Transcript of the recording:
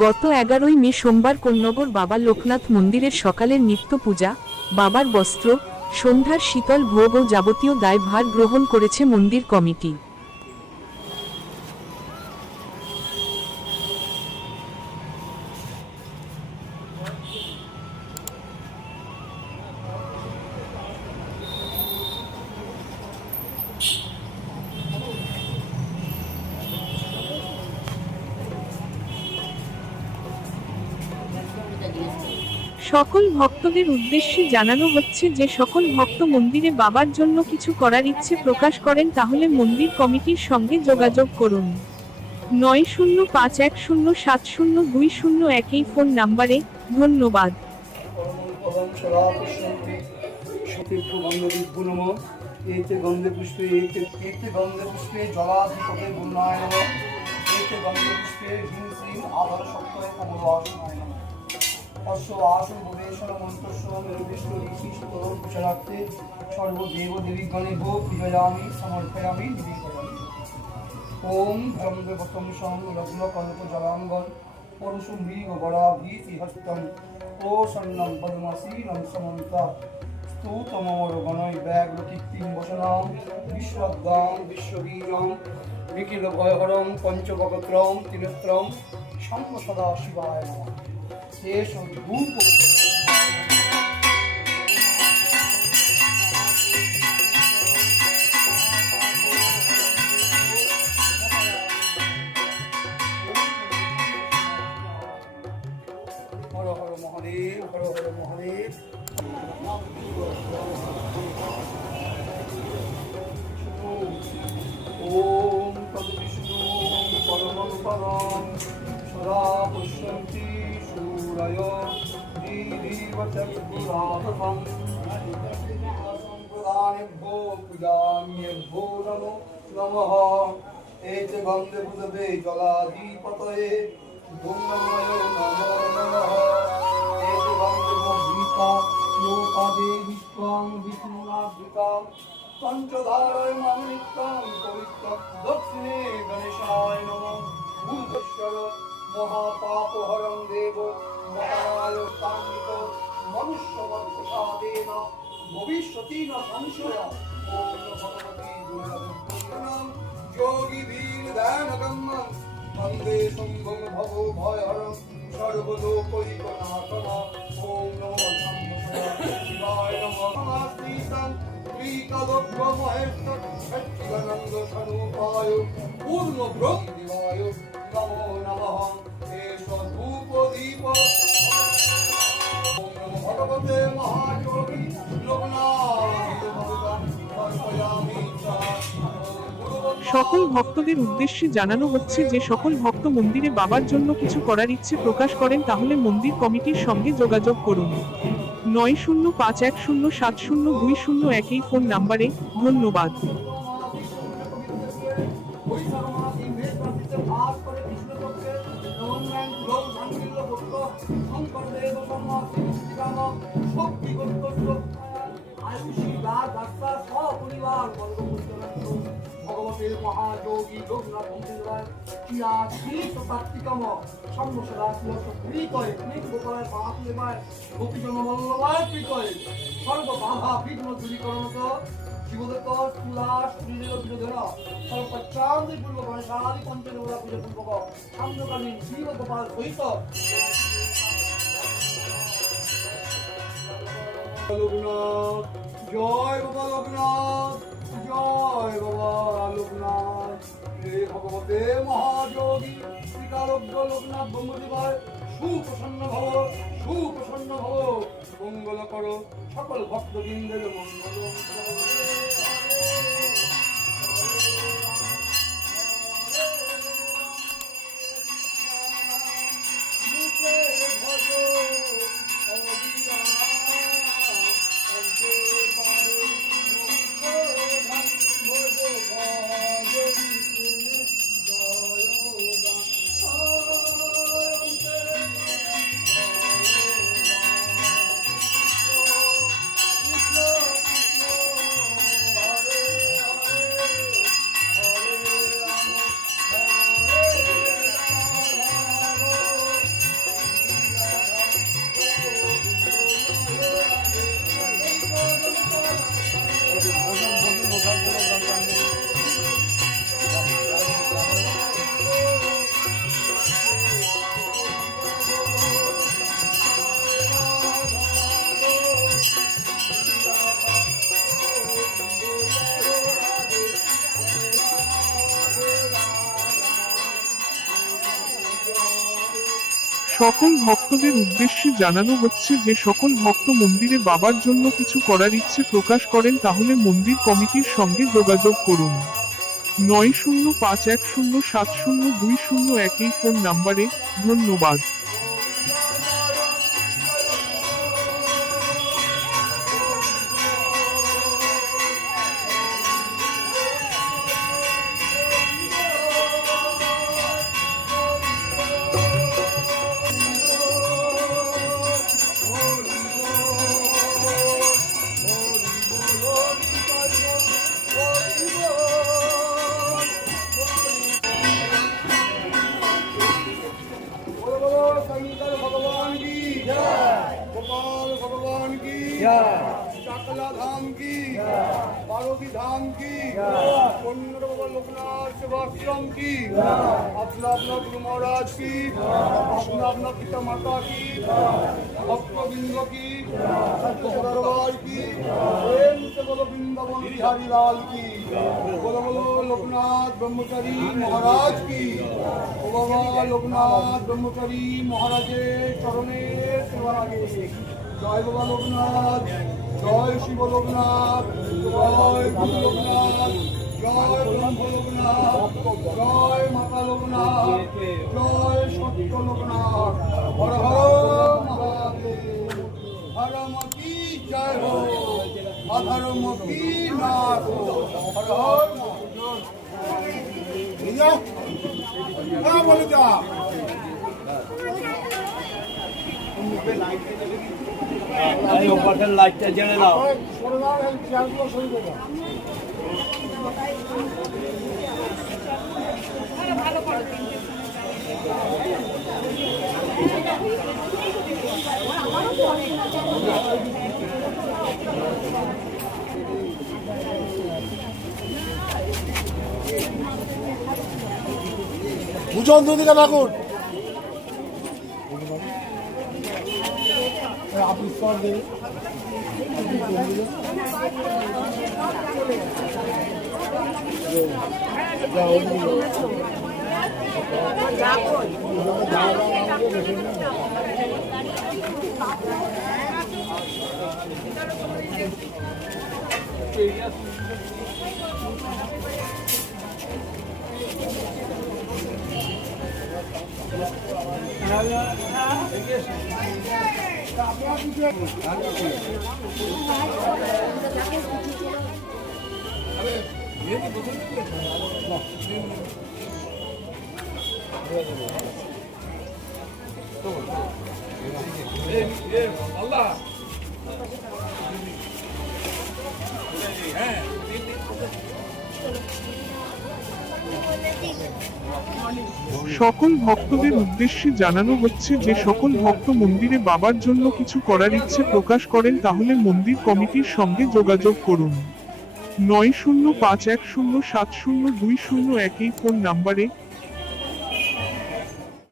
গত 11ই মে সোমবার কোন্নগর বাবা লোকনাথ মন্দিরের সকালের নিত্য পূজা, বাবার বস্ত্র, সন্ধ্যার শীতল ভোগ ও যাবতীয় দায়ভার গ্রহণ করেছে মন্দির কমিটি। সকল ভক্তদের উদ্দেশ্যে জানানো হচ্ছে যে সকল ভক্ত মন্দিরে বাবার জন্য কিছু করার ইচ্ছে প্রকাশ করেন তাহলে মন্দির কমিটির সঙ্গে যোগাযোগ করুন। 9051070201 এই ফোন নাম্বারে। ধন্যবাদ। एते गंधे पुष्पे जलाधिपते गुणाय नमः एते गंधे पुष्पे ह्रीं श्रीं आधार शक्तये कमलासनाय नमः अश्व आसन उपवेशन मन्त्रस्व निर्दिष्ट ऋषिष्ट कुशलार्थे सर्वदेव देवीगणे भो पूजयामि समर्पयामि निवेदयामि। ओम ब्रह्मदेवतम सं लग्न कल्प जलांगन परुषं भीगवराभि हस्तं ओषण्णं पद्मसीनं समन्ता स्तूतमोर गणय व्याघ्र कीर्तिं वसनं विश्वद्दां विश्ववीरं निखिल भयहरं पंचभगत्रं त्रिनेत्रं शं सदा शिवाय नमः। एष धूप हर हर महादेव हर हर महादेव। ओम तद्विष्णु परमं पदं सदा पश्यन्ति सूरय दीदिव चक्षुरातपं प्रदानेभ्यो पूजाम्येभ्यो नमो नमः। एते गन्धे पुष्पे जलाधिपतये गुणमय नमो नमः। एते गन्धे मोहिता लोकादे विश्वां विष्णुनाद्वितां पंचधारय मानिक्यं पवित्रं दक्षिणे गणेशाय नमः। भूतेश्वर महापापहरं देव महाराय कामित मनुष्यवत्प्रसादेन भविष्यति न संशय। ओम भगवती दुर्गां योगी वीर ध्यानगम्यं वन्दे शम्भुं भवो भयहरं सर्वलोकैकनाथम्। ओम नमो शिवाय नमः। नमस्ते श्रीकालोद्भव महेश्वर सच्चिदानंद स्वरूपाय पूर्ण ब्रह्मदेवाय नमो नमः। एष धूप दीप ओम नमो भगवते महायोगी लोकनाथ भगवान अर्पयामि च। সকল ভক্তদের উদ্দেশ্যে জানানো হচ্ছে যে সকল ভক্ত মন্দিরে বাবার জন্য কিছু করার ইচ্ছে প্রকাশ করেন তাহলে মন্দির কমিটির সঙ্গে যোগাযোগ করুন। 9051070201 এই ফোন নাম্বারে। ধন্যবাদ। भगवते महायोगी लोकनाथ मंदिराय चिराशीत कार्तिकम सम्मसदाशिव प्रीतये गोपालाय पापलेवाय गोपीजन वल्लभाय प्रीतये सर्व बाधा विघ्न दूरीकरणत शिवदत्त तुलास श्रीदेव विरोधेन सर्वपक्षान्ति पूर्व गणेशादि पंचदेवता पूजा पूर्वक साम्यकालीन शिव गोपाल सहित लोकनाथ जय बाबा लोकनाथ जय बाबा लोकनाथ। हे भगवते महायोगी श्रीकालोद्भव लोकनाथ ब्रह्मदेवाय सुप्रसन्न भव मंगल करो सकल भक्तबृंदेर मंगल। সকল ভক্তদের উদ্দেশ্যে জানানো হচ্ছে যে সকল ভক্ত মন্দিরে বাবার জন্য কিছু করার ইচ্ছে প্রকাশ করেন তাহলে মন্দির কমিটির সঙ্গে যোগাযোগ করুন 9051070201 এই ফোন নাম্বারে। ধন্যবাদ। शंकर भगवान की गोपाल भगवान की चाकला धाम की पार्वती धाम की कन्नड़ बाबा लोकनाथ सेवाश्रम की अपना अपना गुरु महाराज की अपना अपना पिता माता की भक्तबिंद की सत्य दरबार की प्रेम से बोलो वृंदावन बिहारी लाल की बोलो बोलो लोकनाथ ब्रह्मचारी महाराज की ओ बाबा लोकनाथ ब्रह्मचारी महाराजेर चरणे सेवा लागे जय बाबा लोकनाथ जय शिव लोकनाथ जय गुरु लोकनाथ जय ब्रह्म लोकनाथ जय माता लोकनाथ जय सत्य लोकनाथ हर हर महादेव धर्म की जय हो अधर्म की नाश हो हर हर লাইটটা জ্বেলে দাও। বুঝন দিকে থাকুন আপনি স্তর দেবে সকল ভক্তদের উদ্দেশ্যে জানানো হচ্ছে যে সকল ভক্ত মন্দিরে বাবার জন্য কিছু করার ইচ্ছে প্রকাশ করেন তাহলে মন্দির কমিটির সঙ্গে যোগাযোগ করুন 9051070201 এই ফোন নাম্বারে।